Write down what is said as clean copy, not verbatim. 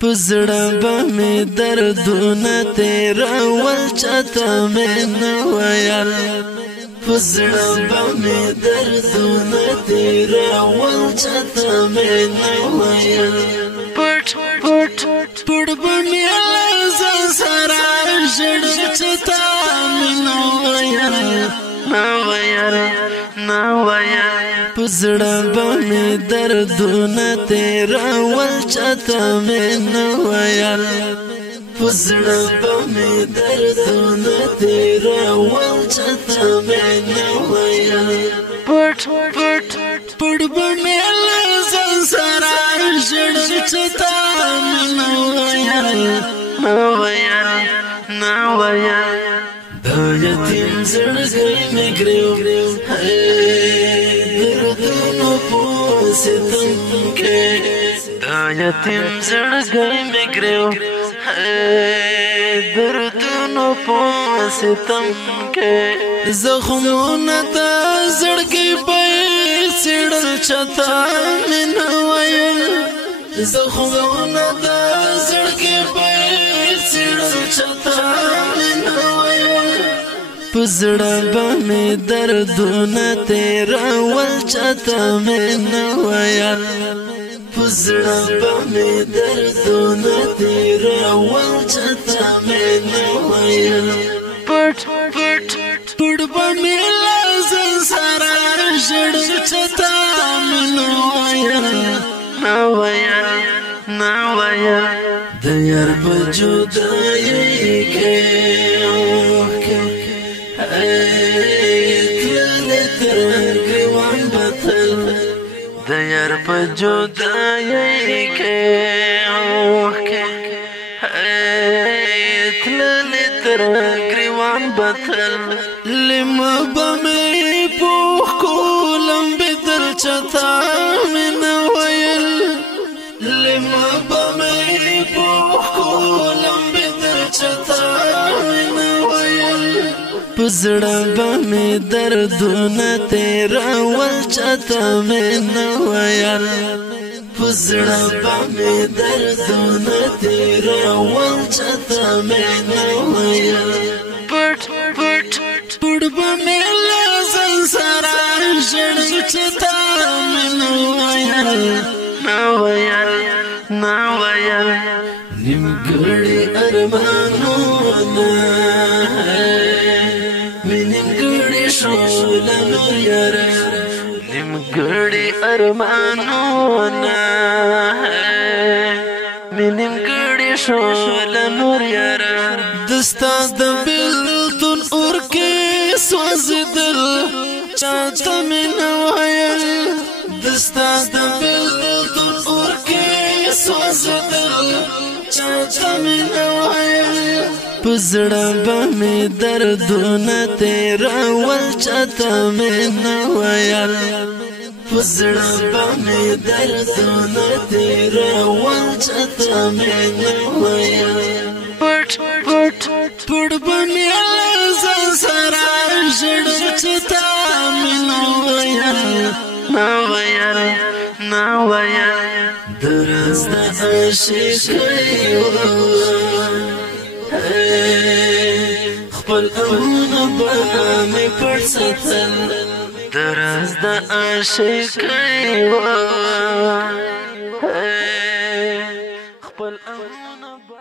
پزړه به مې دردونه تیرول چاته مې نه ویل پزړه به مې دردونه تیرول چاته مې نه ویل پټ به مې ځان سره ژړل چاته مې نه ویل پزړه به مې دردونه تیرول چاته مې نه ویل پزړه به مې دردونه تیرول چاته مې نه ویل پټ به مې ځان سره ژړل چاته مې نه ویل دا یتیم زړګی مې ګریو دردونو په ستم کې دا یتیم زړګی مې ګریو دردونو په ستم کې زخمونه د زړګي په څېړل چاته مې نه ویل زخمونه د زړګي په څېړل چاته مې نه ویل پزړه به مې دردونه تیرول چاته مې نه ویل پزړه به مې دردونه تیرول چاته مې نه ویل پټ به مې ځان سره ژړل چاته مې نه ویل د یار په جدایۍ کې د یار په جدایۍ کې تللې تر ګریوان بتل لمه به مې پوخ کولم بدل چاته مې نه ویل لمه به مې پوخ کولم بدل چاته مې نه ویل پزړه به مې دردونه تیرول چاته مې نه ویل پزړه به مې دردونه تیرول چاته مې نه ویل پټ به مې ځان سره ژړل چاته مې نه ویل نیمګړي ارمانونه نیمګړي ارمانونه مې نیمګړي شول نور یاره دستا د بېلتون اور کې سوځېدل چاته مې نه ویل دستا د بېلتون اور کې سوځېدل چاته مې نه ویل پزړه به مې دردونه تیرول چاته مې نه ویل پزړه به مې دردونه تیرول چاته مې نه ویل پټ به مې ځان سره ژړل چاته مې نه ویل د راز د عاشقۍ خپل امونه به مې پټ ساتل د راز د عاشقۍ خپل امونه به